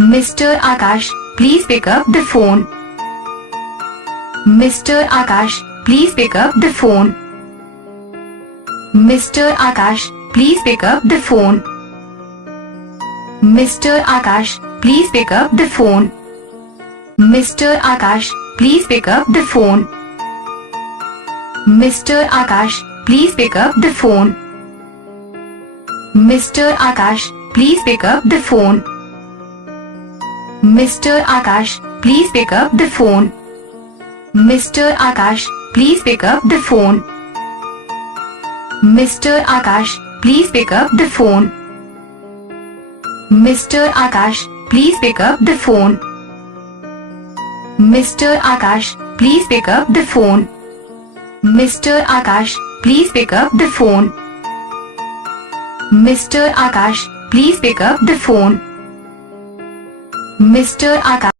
Mr. Akash, please pick up the phone. Mr. Akash, please pick up the phone. Mr. Akash, please pick up the phone. Mr. Akash, please pick up the phone. Mr. Akash, please pick up the phone. Mr. Akash, please pick up the phone. Mr. Akash, please pick up the phone. Mr. Akash, please pick up the phone. Mr. Akash, please pick up the phone. Mr. Akash, please pick up the phone. Mr. Akash, please pick up the phone. Mr. Akash, please pick up the phone. Mr. Akash, please pick up the phone. Mr. Akash, please pick up the phone. Mr. Akash.